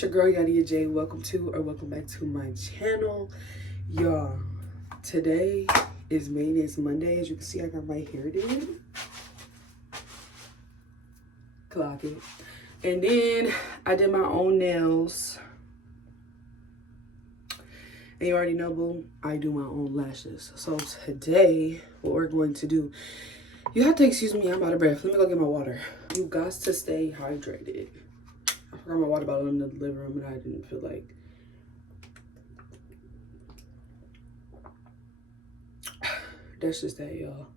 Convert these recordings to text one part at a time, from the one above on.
it's your girl Yadia J. Welcome back to my channel. Y'all, today is Maintenance Monday. As you can see, I got my hair did. Clock it. And then I did my own nails. And you already know, boo, I do my own lashes. So today, what we're going to do, you have to excuse me, I'm out of breath. Let me go get my water. You got to stay hydrated. I forgot my water bottle in the living room and I didn't feel like. That's just that, y'all.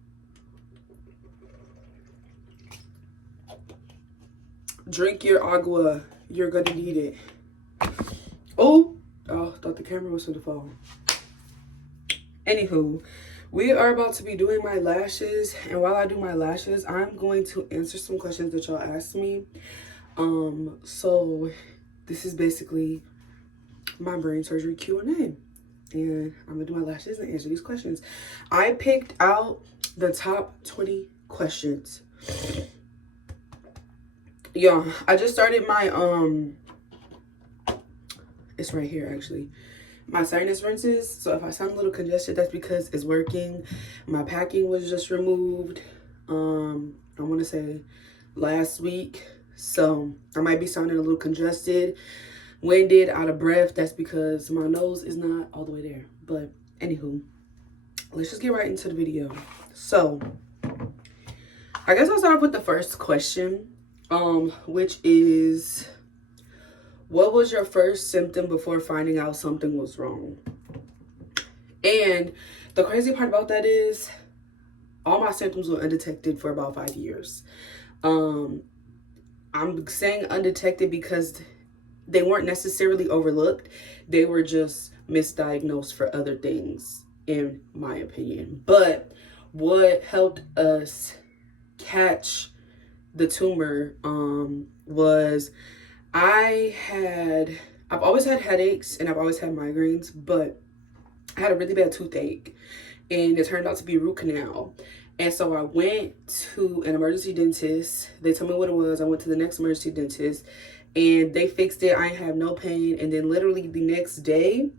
Drink your agua. You're gonna need it. Oh, thought the camera was on the phone. Anywho, we are about to be doing my lashes, and while I do my lashes, I'm going to answer some questions that y'all asked me. So this is basically my brain surgery Q&A, and I'm gonna do my lashes and answer these questions. I picked out the top 20 questions. Y'all, I just started my it's right here actually, my sinus rinses. So if I sound a little congested, that's because it's working. My packing was just removed, I want to say last week, so I might be sounding a little congested, winded, out of breath. That's because my nose is not all the way there. But anywho, let's just get right into the video. So I guess I'll start off with the first question, which is, what was your first symptom before finding out something was wrong? And the crazy part about that is all my symptoms were undetected for about 5 years. I'm saying undetected because they weren't necessarily overlooked. They were just misdiagnosed for other things, in my opinion. But what helped us catch the tumor was I've always had headaches and I've always had migraines, but I had a really bad toothache and it turned out to be root canal. And so I went to an emergency dentist. They told me what it was. I went to the next emergency dentist and they fixed it. I ain't have no pain. And then literally the next day,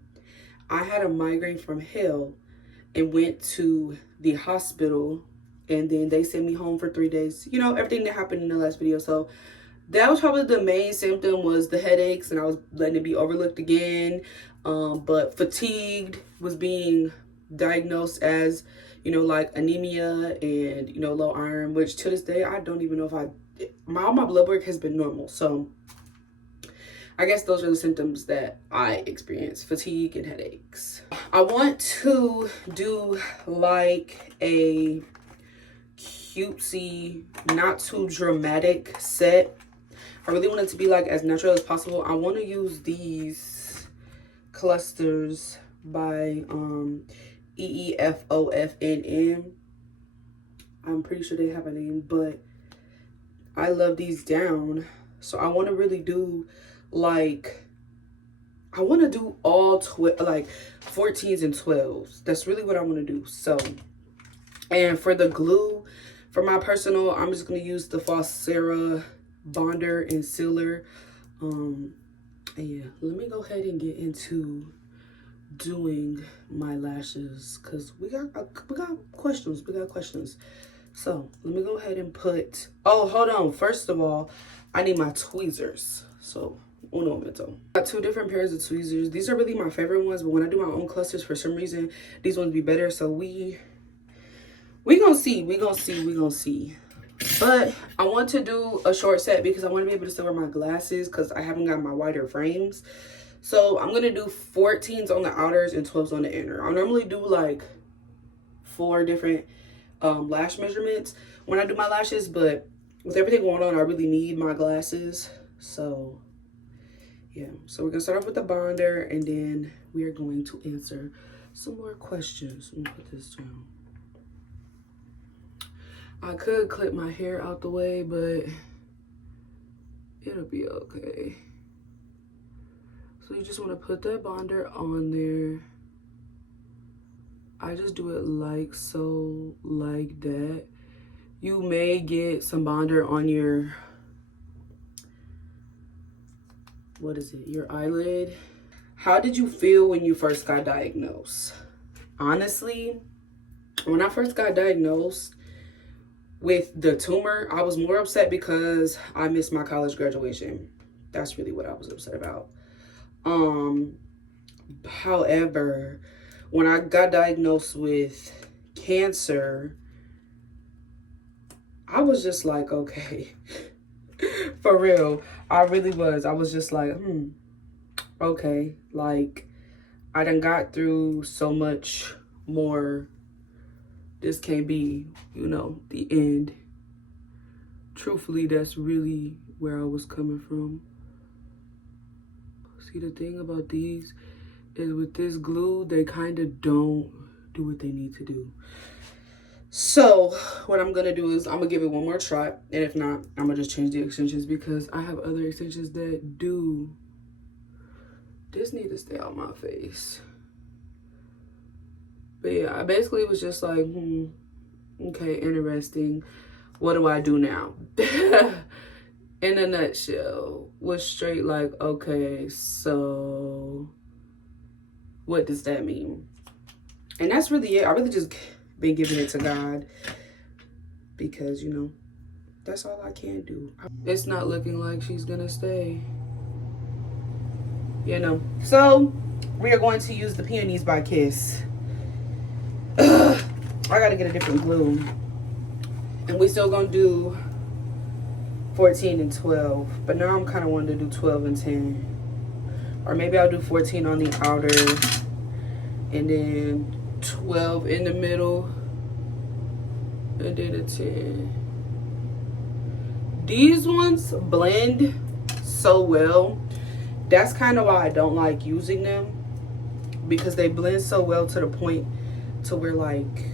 I had a migraine from hell and went to the hospital. And then they sent me home for 3 days. You know, everything that happened in the last video. So that was probably the main symptom, was the headaches, and I was letting it be overlooked again. But fatigued was being diagnosed as, you know, like anemia and, you know, low iron, which to this day, I don't even know if all my blood work has been normal. So I guess those are the symptoms that I experienced: fatigue and headaches. I want to do like a cutesy, not too dramatic set. I really want it to be like as natural as possible. I want to use these clusters by EEFOFNN. I'm pretty sure they have a name, but I love these down. So I want to really do like, I want to do all like 14s and 12s. That's really what I want to do. So, and for the glue, for my personal, I'm just going to use the Fosera bonder and sealer. And yeah, let me go ahead and get into doing my lashes, because we got questions. So let me go ahead and put, oh, hold on, first of all, I need my tweezers. So uno momento. I got 2 different pairs of tweezers. These are really my favorite ones, but when I do my own clusters, for some reason these ones be better. So we gonna see. But I want to do a short set because I want to be able to still wear my glasses, because I haven't got my wider frames. So I'm gonna do 14s on the outers and 12s on the inner. I normally do like 4 different lash measurements when I do my lashes, but with everything going on, I really need my glasses. So yeah, so we're gonna start off with the bonder, and then we are going to answer some more questions. Let me put this down. I could clip my hair out the way, but it'll be okay. So you just want to put that bonder on there. I just do it like so, like that. You may get some bonder on your what is it? Your eyelid. How did you feel when you first got diagnosed? Honestly, when I first got diagnosed with the tumor, I was more upset because I missed my college graduation. That's really what I was upset about. However, when I got diagnosed with cancer, I was just like, okay, for real. I really was. I was just like, okay, like I done got through so much more. This can't be, you know, the end. Truthfully, that's really where I was coming from. See, the thing about these is with this glue, they kind of don't do what they need to do. So what I'm gonna do is I'm gonna give it one more try, and if not, I'm gonna just change the extensions because I have other extensions that do. This need to stay on my face. But yeah, I basically was just like, okay, interesting. What do I do now? In a nutshell, was straight like, okay, so what does that mean? And that's really it. I really just been giving it to God because, you know, that's all I can do. It's not looking like she's gonna stay, you know. So we are going to use the Peonies by Kiss. I gotta get a different glue. And we still gonna do 14 and 12. But now I'm kind of wanting to do 12 and 10. Or maybe I'll do 14 on the outer. And then 12 in the middle. And then a 10. These ones blend so well. That's kind of why I don't like using them. Because they blend so well to the point to where, like,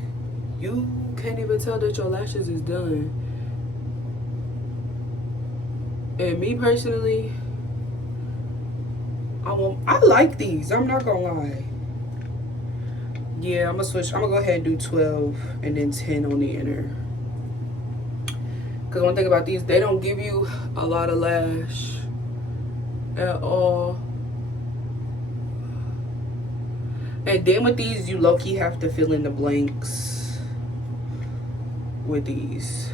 you can't even tell that your lashes is done. And me personally, I like these. I'm not gonna lie. Yeah, I'm gonna switch. I'm gonna go ahead and do 12 and then 10 on the inner. Because one thing about these, they don't give you a lot of lash at all. And then with these, you low-key have to fill in the blanks with these.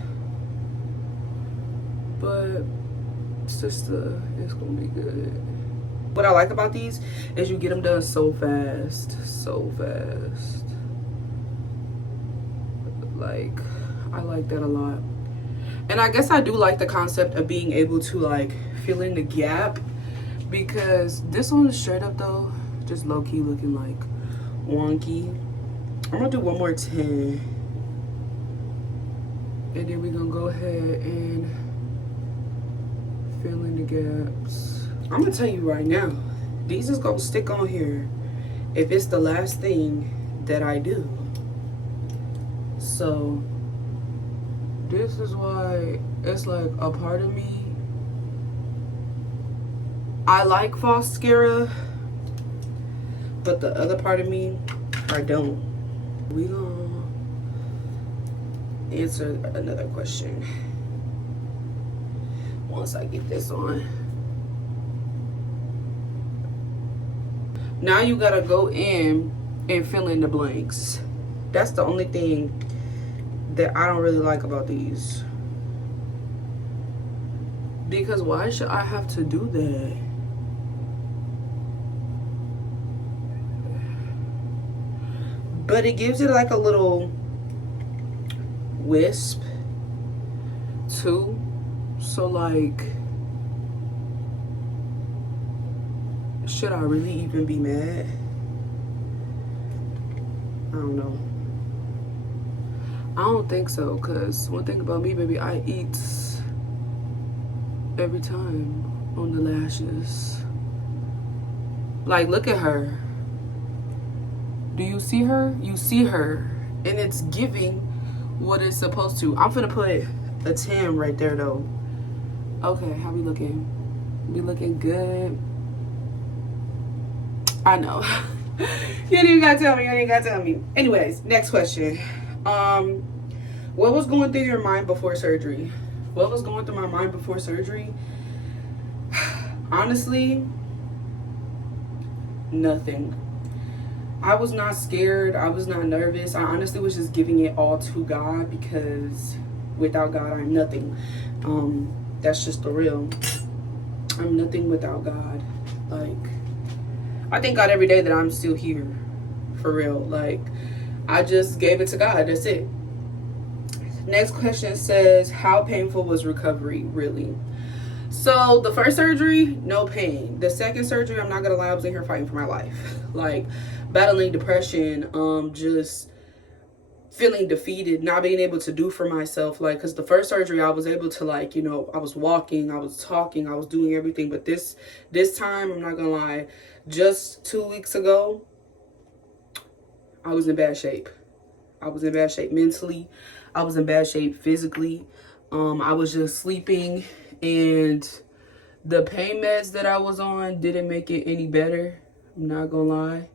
But sister, it's gonna be good. What I like about these is you get them done so fast. So fast. Like, I like that a lot. And I guess I do like the concept of being able to, like, fill in the gap. Because this one is straight up, though, just low-key looking, like, wonky. I'm gonna do one more 10. And then we're gonna go ahead and fill in the gaps. I'm gonna tell you right now, these is gonna stick on here if it's the last thing that I do. So this is why it's like a part of me. I like mascara, but the other part of me, I don't. We gonna answer another question once I get this on. Now you gotta go in and fill in the blanks. That's the only thing that I don't really like about these. Because why should I have to do that? But it gives it like a little wisp too. So like, should I really even be mad? I don't know. I don't think so, because one thing about me, baby, I eat every time on the lashes. Like, look at her. Do you see her? You see her. And it's giving what it's supposed to. I'm finna put a 10 right there, though. Okay, how we looking? We looking good. I know. You didn't gotta tell me. You didn't gotta tell me. Anyways, next question. What was going through your mind before surgery? What was going through my mind before surgery? Honestly, nothing. I was not scared. I was not nervous. I honestly was just giving it all to God, because without God, I'm nothing. That's just the real. I'm nothing without God. Like, I thank God every day that I'm still here. For real. Like, I just gave it to God. That's it. Next question says, how painful was recovery really? So the first surgery, no pain. The second surgery, I'm not gonna lie, I was in here fighting for my life. Like, battling depression, just feeling defeated, not being able to do for myself. Like, because the first surgery I was able to, like, you know, I was walking, I was talking, I was doing everything. But this time, I'm not gonna lie, just 2 weeks ago, I was in bad shape. I was in bad shape mentally. I was in bad shape physically. I was just sleeping, and the pain meds that I was on didn't make it any better. I'm not gonna lie.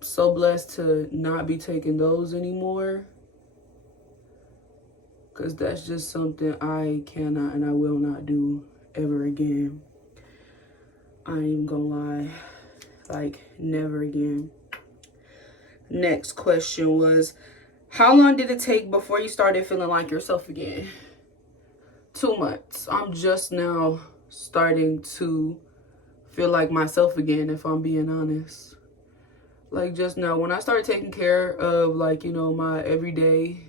So blessed to not be taking those anymore, because that's just something I cannot and I will not do ever again. I ain't even gonna lie. Like, never again. Next question was, how long did it take before you started feeling like yourself again? 2 months. I'm just now starting to feel like myself again, if I'm being honest. Like, just now, when I started taking care of, like, you know, my everyday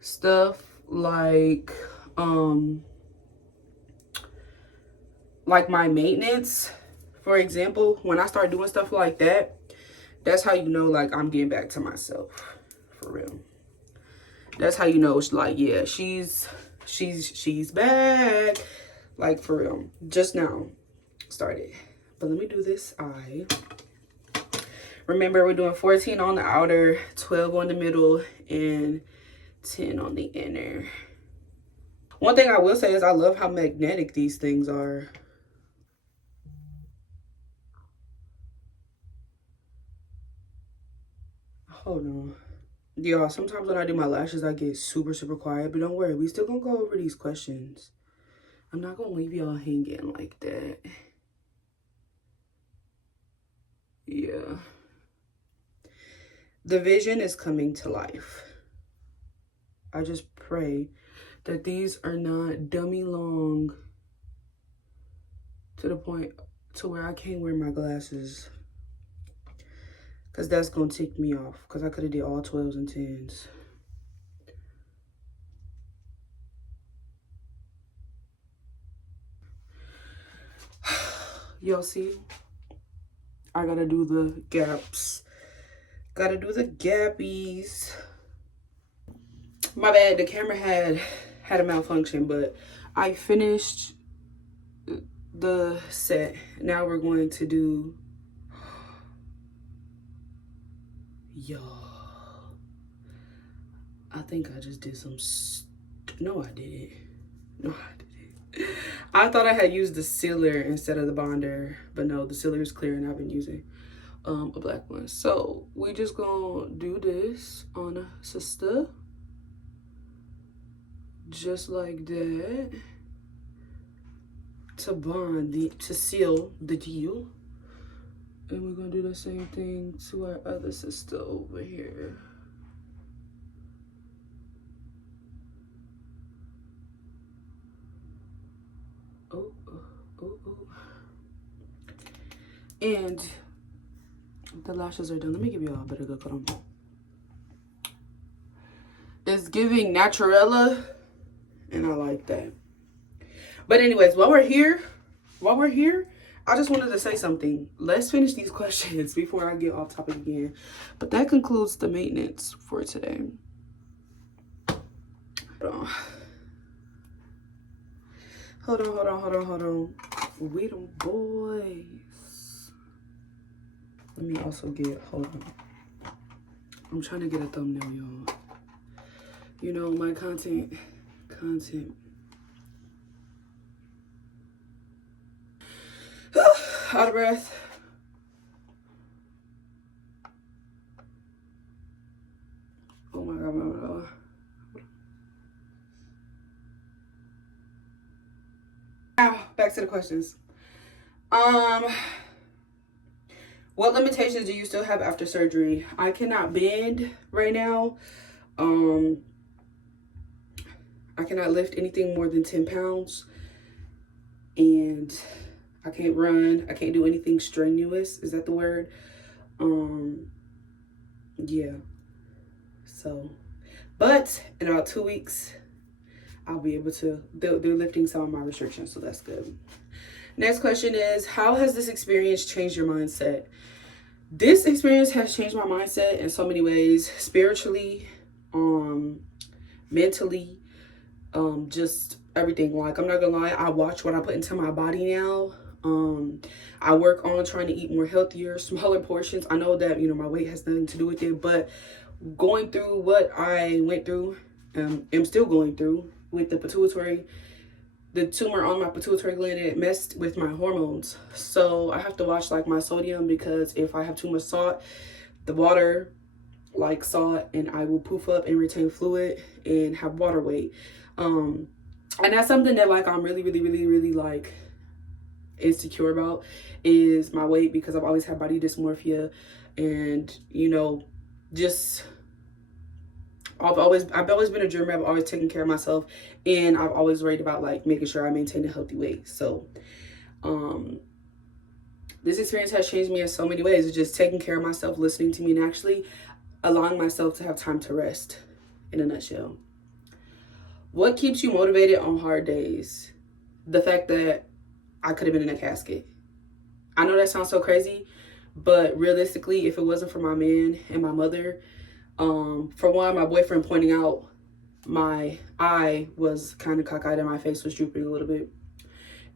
stuff, like my maintenance, for example, when I start doing stuff like that, that's how you know, like, I'm getting back to myself, for real. That's how you know it's like, yeah, she's back, like, for real. Just now started. But let me do this eye. Remember, we're doing 14 on the outer, 12 on the middle, and 10 on the inner. One thing I will say is I love how magnetic these things are. Hold on. Y'all, sometimes when I do my lashes, I get super, super quiet. But don't worry, we still gonna go over these questions. I'm not gonna leave y'all hanging like that. Yeah. The vision is coming to life. I just pray that these are not dummy long to the point to where I can't wear my glasses. Because that's going to tick me off. Because I could have did all 12s and 10s. Y'all see? I got to do the gaps. Got to do the gappies. My bad. The camera had a malfunction. But I finished the set. Now we're going to do... Y'all. I think I just did some... No, I didn't. No, I didn't. I thought I had used the sealer instead of the bonder, but no, the sealer is clear, and I've been using a black one. So we just gonna do this on a sister, just like that, to bond to seal the deal. And we're gonna do the same thing to our other sister over here. Oh, oh, oh, oh. And the lashes are done. Let me give y'all a better look at them. It's giving naturella, and I like that. But anyways, while we're here, I just wanted to say something. Let's finish these questions before I get off topic again. But that concludes the maintenance for today. Hold on. We them boys. Let me also get, hold on. I'm trying to get a thumbnail, y'all. You know, my content. Out of breath. Oh my God. Ow. back to the questions. What limitations do you still have after surgery? I cannot bend right now. I cannot lift anything more than 10 pounds. And I can't run. I can't do anything strenuous. Is that the word? Yeah. So, but in about 2 weeks, I'll be able to, they're lifting some of my restrictions, so that's good. Next question is, how has this experience changed your mindset? This experience has changed my mindset in so many ways, spiritually, mentally, just everything. Like, I'm not gonna lie, I watch what I put into my body now. I work on trying to eat more healthier, smaller portions. I know that, my weight has nothing to do with it, but going through what I went through, am still going through with the tumor on my pituitary gland, it messed with my hormones. So I have to watch like my sodium, because if I have too much salt, the water like salt, and I will poof up and retain fluid and have water weight. And that's something that like I'm really like insecure about, is my weight, because I've always had body dysmorphia, and just I've always been a dreamer. I've always taken care of myself, and I've always worried about like making sure I maintain a healthy weight. So this experience has changed me in so many ways. It's just taking care of myself, listening to me, and actually allowing myself to have time to rest, in a nutshell. What keeps you motivated on hard days? The fact that I could have been in a casket. I know that sounds so crazy, but realistically, if it wasn't for my man and my mother, for one, my boyfriend pointing out my eye was kind of cockeyed and my face was drooping a little bit,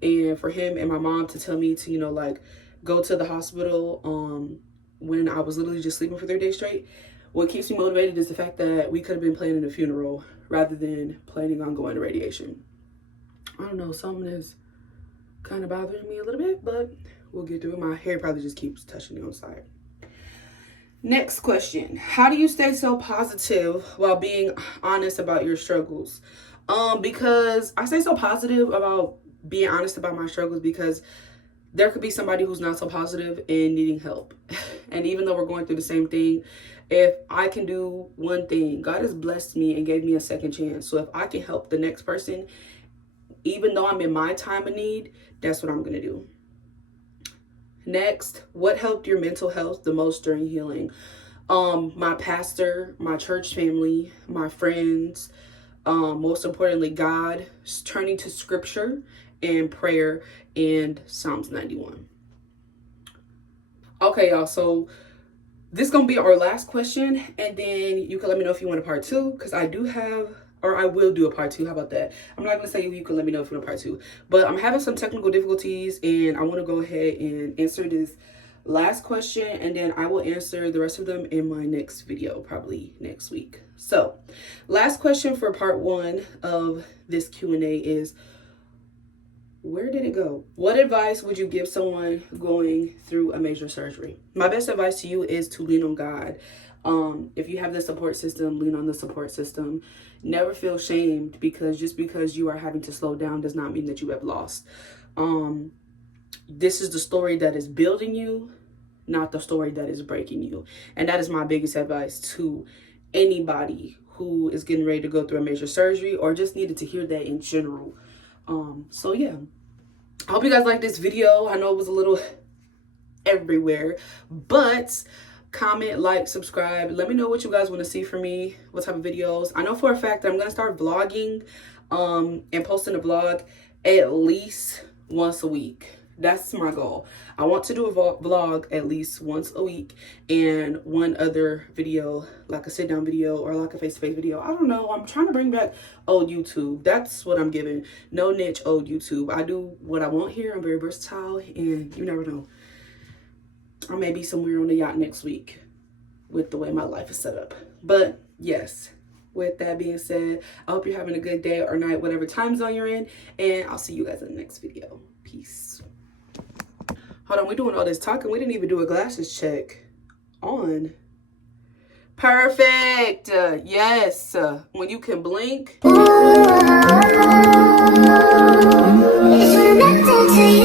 and for him and my mom to tell me to, like, go to the hospital when I was literally just sleeping for 3 days straight. What keeps me motivated is the fact that we could have been planning a funeral rather than planning on going to radiation. I don't know, something is kind of bothering me a little bit, but we'll get through it. My hair probably just keeps touching the outside. Next question. How do you stay so positive while being honest about your struggles? Because I stay so positive about being honest about my struggles, because there could be somebody who's not so positive and needing help. And even though we're going through the same thing, if I can do one thing, God has blessed me and gave me a second chance. So if I can help the next person, even though I'm in my time of need, that's what I'm going to do. Next, what helped your mental health the most during healing? My pastor, my church family, my friends, most importantly, God, turning to scripture and prayer and Psalms 91. Okay, y'all, so this is going to be our last question, and then you can let me know if you want a part 2, because I will do a part 2. How about that? I'm not going to say you can let me know if you want a part 2, but I'm having some technical difficulties, and I want to go ahead and answer this last question, and then I will answer the rest of them in my next video, probably next week. So, last question for part 1 of this Q&A is, where did it go? What advice would you give someone going through a major surgery? My best advice to you is to lean on God. If you have the support system, lean on the support system. Never feel shamed, because just because you are having to slow down does not mean that you have lost. This is the story that is building you, not the story that is breaking you. And that is my biggest advice to anybody who is getting ready to go through a major surgery or just needed to hear that in general. So yeah, I hope you guys liked this video. I know it was a little everywhere, but comment, like, subscribe. Let me know what you guys want to see from me, what type of videos. I know for a fact that I'm going to start vlogging and posting a vlog at least once a week. That's my goal. I want to do a vlog at least once a week, and one other video, like a sit down video or like a face-to-face video. I don't know. I'm trying to bring back old YouTube. That's what I'm giving. No niche, old YouTube. I do what I want here. I'm very versatile, and you never know. I may be somewhere on the yacht next week with the way my life is set up. But yes, with that being said, I hope you're having a good day or night, whatever time zone you're in, and I'll see you guys in the next video. Peace. Hold on, we're doing all this talking. We didn't even do a glasses check on Perfect. Yes. When you can blink. It's connected to you.